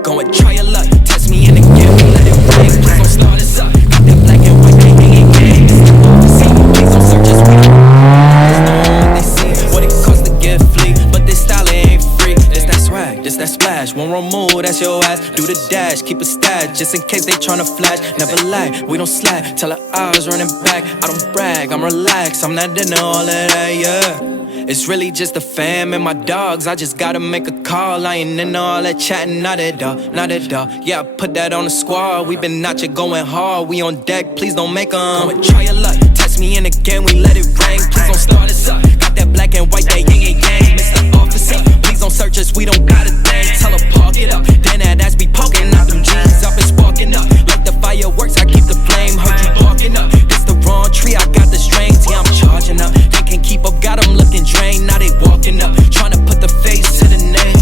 Go and try your luck, test me in the game, let it rain. Please don't start us up. Got that black and white, they ain't gang. It's the overseas, please don't search us. We don't know what they see, what it costs to get fleet. But this style ain't free. It's that swag, it's that splash. One wrong move, that's your ass. Do the dash, keep a stash, just in case they tryna flash. Never lie, we don't slack. Tell her I was running back. I don't brag, I'm relaxed. I'm not into all of that, yeah. It's really just the fam and my dogs. I just gotta make a call. I ain't into all that chatting, not at all, not at all. Yeah, I put that on the squad. We been out here going hard. We on deck, please don't make 'em. Go and try your luck, test me in again, we let it rain. Please don't start us up. Got that black and white, that yin and yang. Mr. Officer, please don't search us, we don't got a thing. Tell her park it up, then that ass be poking out them jeans. I've been sparking up, like the fireworks, I keep the flame. Heard you barking up, it's the wrong tree, I got the strings. Yeah, I'm charging up, they can't keep up, got them looking drained. Now they walking up, trying to put the face to the name.